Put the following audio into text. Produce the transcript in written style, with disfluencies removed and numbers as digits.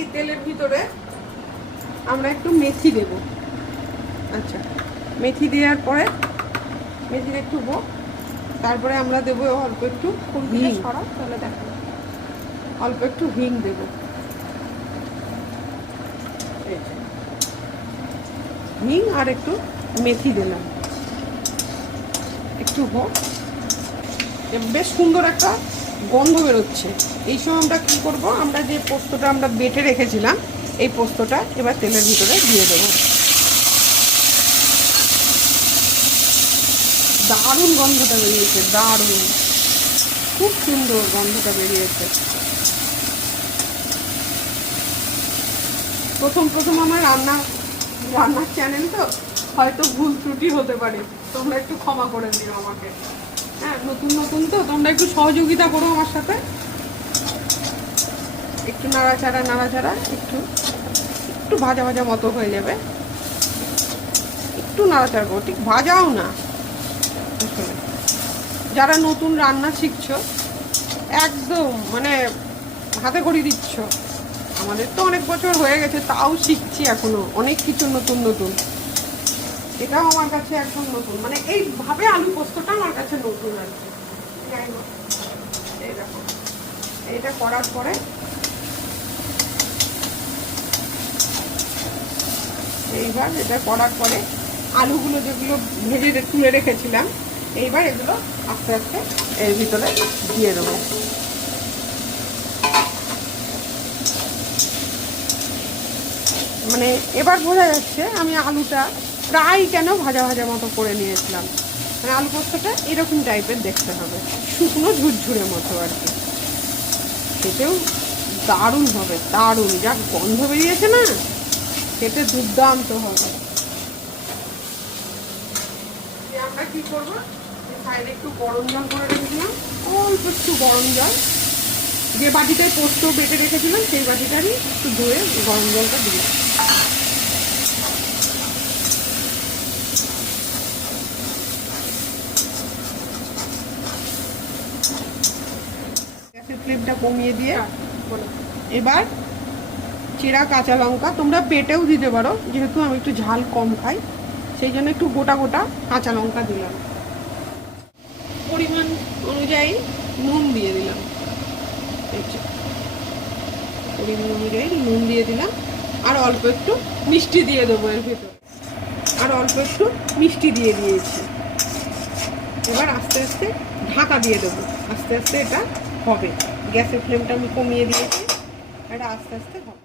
এই তেলের ভিতরে আমরা একটু মেথি দেব। আচ্ছা, মেথি দেওয়ার পরে মেথিটা একটু হোক, তারপরে আমরা দেবো অল্প একটু হিং। তাহলে দেখো, অল্প একটু হিং দেব। হিং আর একটু মেথি দিলাম, একটু হোক। বেশ সুন্দর একটা গন্ধ বেরোচ্ছে। এই সময় আমরা কী করবো, আমরা যে পোস্তটা আমরা বেটে রেখেছিলাম এই পোস্তটা এবার তেলের ভিতরে দিয়ে দেবো। দারুণ গন্ধটা বেরিয়েছে, দারুণ, খুব সুন্দর গন্ধটা বেরিয়েছে। প্রথম আমার রান্নার চ্যানেল তো, হয়তো ভুল ত্রুটি হতে পারে, তোমরা একটু ক্ষমা করে দিও আমাকে। হ্যাঁ, নতুন তো, তোমরা একটু সহযোগিতা করো আমার সাথে। একটু নাড়াচাড়া একটু ভাজা ভাজা মতো হয়ে যাবে। একটু নাড়াচাড়া করো, ঠিক ভাজাও না। যারা নতুন রান্না শিখছো, একদম মানে হাতে করে দিচ্ছ। আমাদের তো অনেক বছর হয়ে গেছে, তাও শিখছি এখনো অনেক কিছু নতুন। এটাও আমার কাছে একদম নতুন, মানে এইভাবে আলু পোস্তটা আমার কাছে নতুন আর কি। এইরকম এটা করার পরে এইবার এটা করার পরে আলুগুলো যেগুলো ভেজে তুলে রেখেছিলাম, এইবার এগুলো আস্তে আস্তে এর ভিতরে দিয়ে দেবো। মানে এবার বোঝা যাচ্ছে আমি আলুটা প্রায় কেন ভাজা ভাজা মতো করে নিয়েছিলাম। মানে আলু পোস্তটা এরকম টাইপের দেখতে হবে, শুকনো ঝুরঝুরে মতো আর কি। খেতেও দারুণ হবে, দারুণ, যা গন্ধ বেরিয়েছে না, খেতে দুর্দান্ত হবে। আমরা কি করবো, সাইডে একটু গরম জল করে রেখেছিলাম, অল্প একটু গরম জল, যে বাটিটায় পোস্ত বেটে রেখেছিলাম সেই বাটিটারই একটু ধুয়ে গরম জলটা দিলাম। গ্যাসের ফ্লেমটা কমিয়ে দিয়ে এবার চেরা কাঁচা লঙ্কা, তোমরা বেটেও দিতে পারো, যেহেতু আমি একটু ঝাল কম খাই সেই জন্য একটু গোটা কাঁচা লঙ্কা দিলাম। পরিমাণ অনুযায়ী নুন দিয়ে দিলাম, পরিমাণ অনুযায়ী নুন দিয়ে দিলাম। আর অল্প একটু মিষ্টি দিয়ে দেবো এর ভেতরে, আর অল্প একটু মিষ্টি দিয়ে দিয়েছি। এবার আস্তে আস্তে ঢাকা দিয়ে দেবো, আস্তে আস্তে এটা হবে। গ্যাসের ফ্লেমটা আমি কমিয়ে দিয়েছি, এটা আস্তে আস্তে হবে।